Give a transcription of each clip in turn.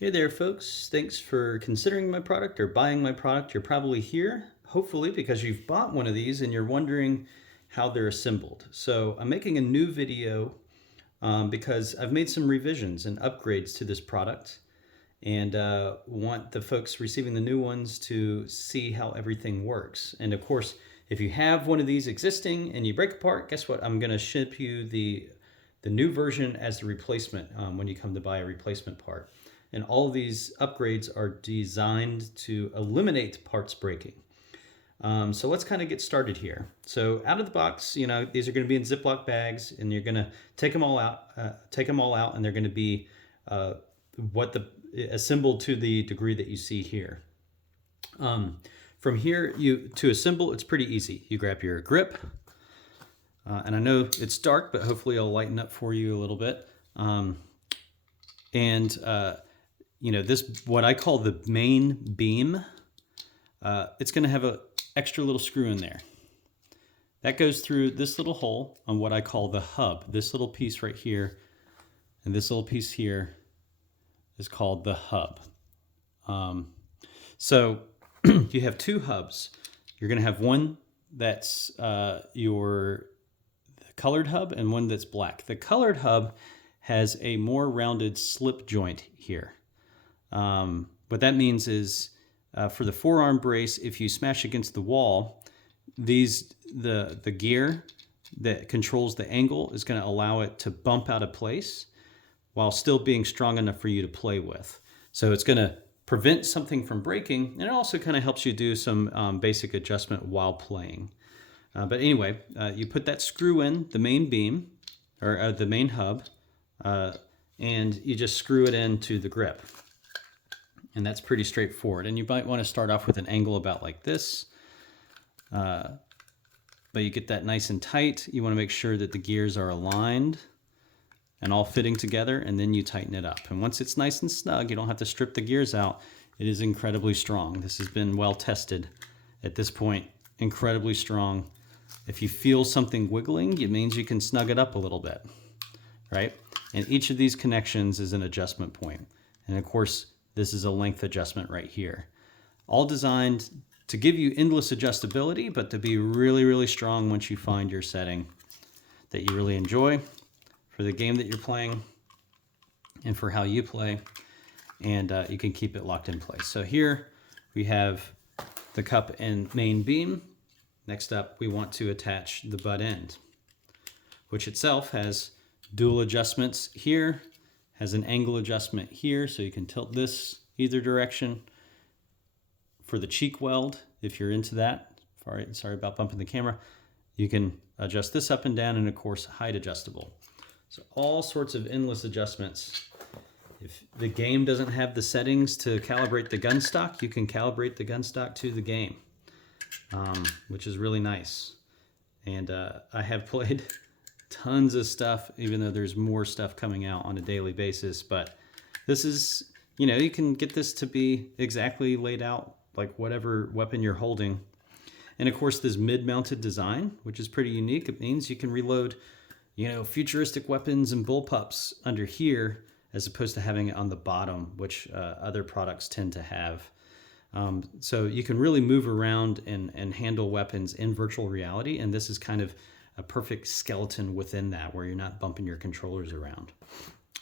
Hey there, folks. Thanks for considering my product or buying my product. You're probably here, hopefully, because you've bought one of these and you're wondering how they're assembled. So I'm making a new video because I've made some revisions and upgrades to this product and want the folks receiving the new ones to see how everything works. And of course, if you have one of these existing and you break apart, guess what? I'm going to ship you the new version as the replacement when you come to buy a replacement part. And all of these upgrades are designed to eliminate parts breaking. So let's kind of get started here. So out of the box, these are going to be in Ziploc bags, and you're going to take them all out, and they're going to be assembled to the degree that you see here. From here, to assemble, it's pretty easy. You grab your grip, and I know it's dark, but hopefully I'll lighten up for you a little bit. This, what I call the main beam, it's going to have a extra little screw in there. That goes through this little hole on what I call the hub. This little piece right here and this little piece here is called the hub. So you have two hubs. You're going to have one that's your colored hub and one that's black. The colored hub has a more rounded slip joint here. What that means is for the forearm brace, if you smash against the wall, the gear that controls the angle is going to allow it to bump out of place while still being strong enough for you to play with. So it's going to prevent something from breaking, and it also kind of helps you do some basic adjustment while playing. But anyway, you put that screw in the main beam, or the main hub, and you just screw it into the grip. And that's pretty straightforward. And you might want to start off with an angle about like this. But you get that nice and tight. You want to make sure that the gears are aligned and all fitting together, and then you tighten it up. And once it's nice and snug, you don't have to strip the gears out. It is incredibly strong. This has been well tested at this point. Incredibly strong. If you feel something wiggling, it means you can snug it up a little bit, right? And each of these connections is an adjustment point. And of course, this is a length adjustment right here. All designed to give you endless adjustability, but to be really, really strong once you find your setting that you really enjoy for the game that you're playing and for how you play. And you can keep it locked in place. So here we have the cup and main beam. Next up, we want to attach the butt end, which itself has dual adjustments here, has an angle adjustment here, so you can tilt this either direction. For the cheek weld, if you're into that, sorry about bumping the camera, you can adjust this up and down, and of course, height adjustable. So all sorts of endless adjustments. If the game doesn't have the settings to calibrate the gun stock, you can calibrate the gun stock to the game, which is really nice. And I have played tons of stuff, even though there's more stuff coming out on a daily basis. But this is, you can get this to be exactly laid out like whatever weapon you're holding. And of course, this mid-mounted design, which is pretty unique. It means you can reload, futuristic weapons and bullpups under here, as opposed to having it on the bottom, which other products tend to have. So you can really move around and handle weapons in virtual reality. And this is kind of a perfect skeleton within that, where you're not bumping your controllers around.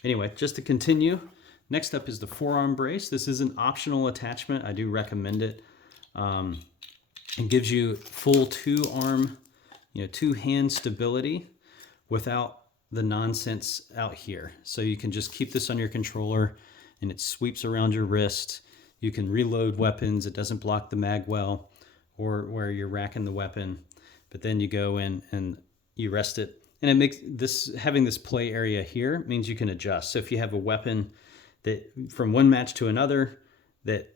Anyway, just to continue, next up is the forearm brace. This is an optional attachment. I do recommend it. It gives you full two-arm, two-hand stability without the nonsense out here. So you can just keep this on your controller, and it sweeps around your wrist. You can reload weapons. It doesn't block the mag well, or where you're racking the weapon. But then you go in and you rest it. And it makes this, having this play area here means you can adjust. So if you have a weapon that from one match to another that,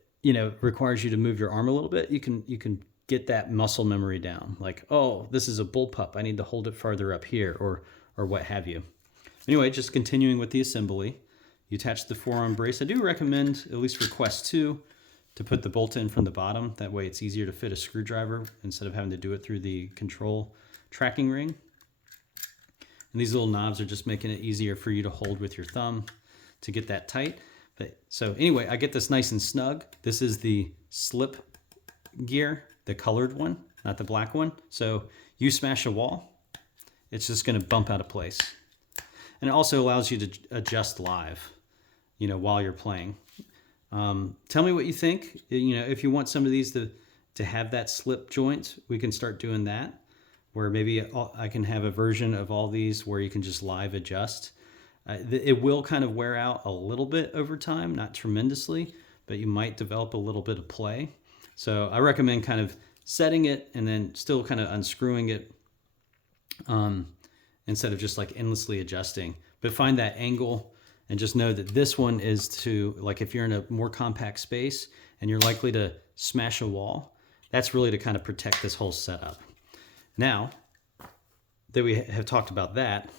requires you to move your arm a little bit, you can get that muscle memory down. Like, oh, this is a bullpup, I need to hold it farther up here, or what have you. Anyway, just continuing with the assembly, you attach the forearm brace. I do recommend, at least for Quest 2, to put the bolt in from the bottom. That way it's easier to fit a screwdriver instead of having to do it through the control tracking ring. And these little knobs are just making it easier for you to hold with your thumb to get that tight. But, so anyway, I get this nice and snug. This is the slip gear, the colored one, not the black one. So you smash a wall, it's just going to bump out of place. And it also allows you to adjust live, you know, while you're playing. Tell me what you think. You know, if you want some of these to have that slip joint, we can start doing that, where maybe I can have a version of all these where you can just live adjust. It will kind of wear out a little bit over time, not tremendously, but you might develop a little bit of play. So I recommend kind of setting it and then still kind of unscrewing it instead of just like endlessly adjusting. But find that angle and just know that this one is to, like, if you're in a more compact space and you're likely to smash a wall, that's really to kind of protect this whole setup. Now that we have talked about that,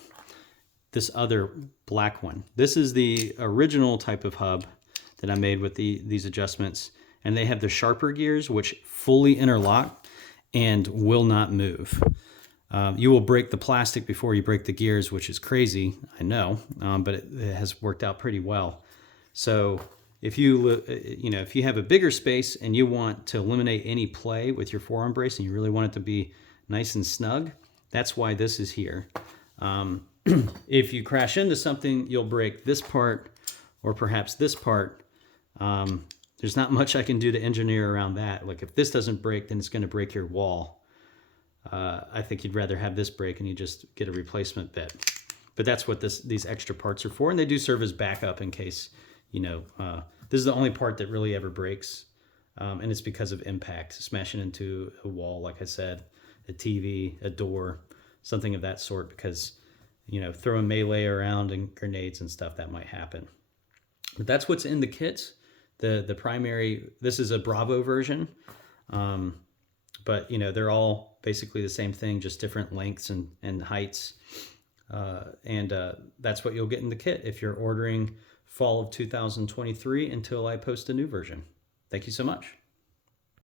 this other black one, this is the original type of hub that I made with these adjustments, and they have the sharper gears which fully interlock and will not move. You will break the plastic before you break the gears, which is crazy, I know, but it has worked out pretty well. So if if you have a bigger space and you want to eliminate any play with your forearm brace and you really want it to be nice and snug, that's why this is here. If you crash into something, you'll break this part or perhaps this part. There's not much I can do to engineer around that. Like if this doesn't break, then it's going to break your wall. I think you'd rather have this break and you just get a replacement bit. But that's what these extra parts are for, and they do serve as backup in case, this is the only part that really ever breaks, and it's because of impact, smashing into a wall, like I said, a TV, a door, something of that sort, because, throwing melee around and grenades and stuff, that might happen. But that's what's in the kit. The primary, this is a Bravo version, but they're all basically the same thing, just different lengths and heights. And that's what you'll get in the kit if you're ordering fall of 2023 until I post a new version. Thank you so much.